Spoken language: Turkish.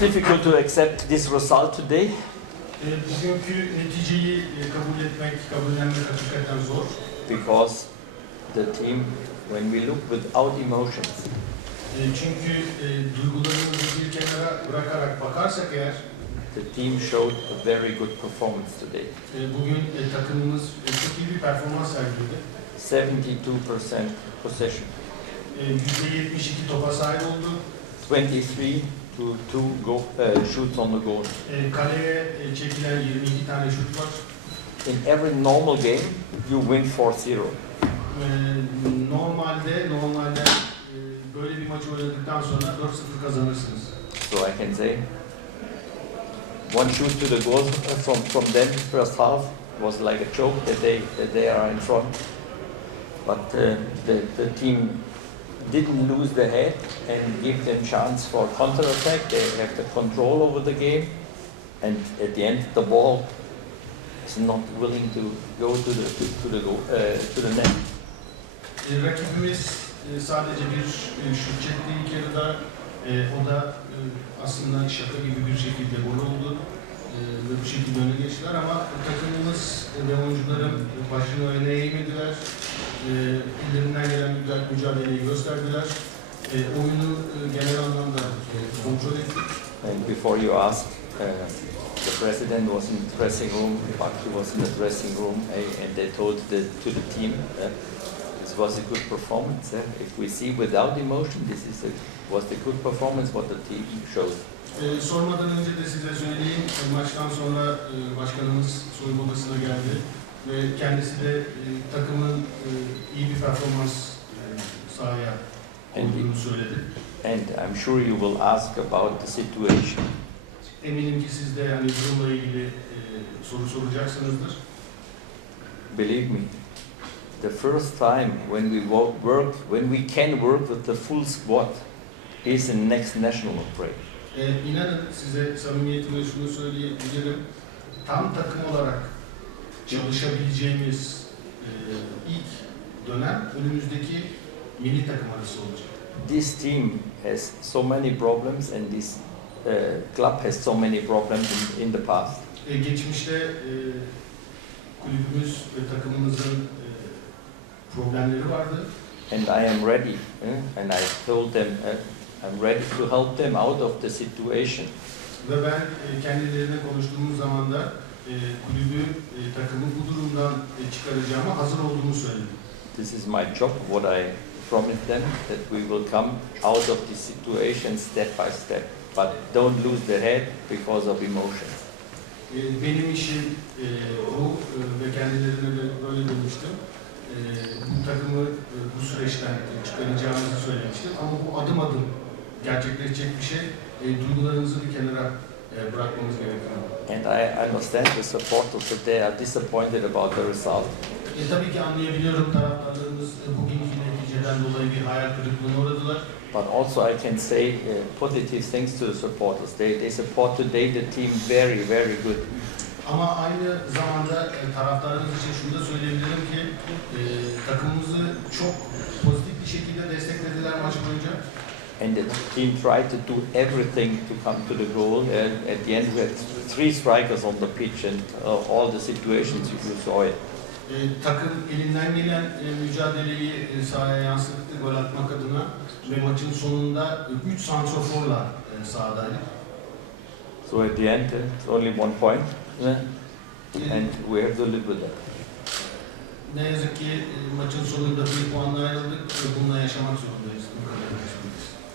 It's difficult to accept this result today E, bugünkü neticeyi e, kabul etmek, kabullenmek hakikaten zor. because the team, when we look without emotions, E, çünkü duygularımızı bir kenara bırakarak bakarsak eğer, the team showed a very good performance today. bugün takımımız çok iyi bir performans sergiledi. 72% possession, E, %72 topa sahip oldu. 23 to 2 go, uh, shoots on the goal. E, kaleye e, çekilen 22 tane şut var. In every normal game, you win 4-0. E, normalde, normalde e, böyle bir maçı oynadıktan sonra 4-0 kazanırsınız. So I can say one shoot to the goal from, from them first half was like a joke that they, that they are in front. But uh, the, the team didn't lose the head and give them chance for counter-attack. They have the control over the game. And at the end, the ball is not willing to go to the, to, to the, uh, to the net. E, rakibimiz e, sadece bir e, şut çekti ilk yarıda. O da aslında şaka gibi bir şekilde gol oldu. Ve bu şekilde öne geçtiler ama takımımız ve oyuncularım başını öne eğmediler. E, ellerinden gelen güzel mücadeleyi gösterdiler. E, oyunu e, genel anlamda e, kontrol ettik. And before you ask, uh, the president was in the dressing room, Baki was in the dressing room, eh, and they told the, to the team, uh, this was a good performance. eh. If we see without emotion, this is a, was the good performance what the team showed. E, sormadan önce de size söyleyeyim, e, maçtan sonra e, başkanımız soyunma odasına geldi ve kendisi de e, takımın e, iyi bir performans e, sahaya olduğunu söyledi. And I'm sure you will ask about the situation. Eminim ki siz de yani durumla ilgili e, soru soracaksınızdır. Believe me, the first time when we wo- work, when we can work with the full squad, is in next national break. E, inanın size samimiyetimle şunu söyleyebilirim. Tam takım olarak çalışabileceğimiz e, ilk dönem önümüzdeki milli takım arası olacak. This team has so many problems, and this uh, club has so many problems in, in the past. E, geçmişte e, kulübümüz ve takımımızın e, problemleri vardı. And I am ready, eh, and I told them uh, I'm ready to help them out of the situation. Ve ben e, kendilerine konuştuğumuz zaman da e, kulübü, e, takımı bu durumdan e, çıkaracağıma hazır olduğumu söyledim. This is my job, what I promised them, that we will come out of this situation step by step. But don't lose the head because of emotions. E, benim işim e, bu e, ve kendilerine de böyle demiştim. E, bu takımı e, bu süreçten çıkaracağımızı söylemiştim. Ama bu adım adım gerçekleşecek bir şey. E, duygularınızı bir kenara e, bırakmamız gerekiyor. And I understand the supporters that they are disappointed about the result. E, tabii ki anlayabiliyorum taraftarlarımız e, bugünkü neticeden dolayı bir hayal kırıklığına uğradılar. But also I can say uh, positive things to the supporters. They, they support today the team very, very good. Ama aynı zamanda e, taraftarlarımız için şunu da söyleyebilirim ki e, takımımızı çok pozitif bir şekilde boyunca. And the team tried to do everything to come to the goal. And at the end, we had three strikers on the pitch, and uh, all the situations you saw it. E, takım elinden gelen e, mücadeleyi e, sahaya yansıttı gol atmak adına ve maçın sonunda 3 santroforla e, sahadaydık. So at the end, uh, it's only one point, uh, E, and we have to live with that. ne yazık ki e, maçın sonunda bir puanla ayrıldık ve bununla yaşamak zorundayız.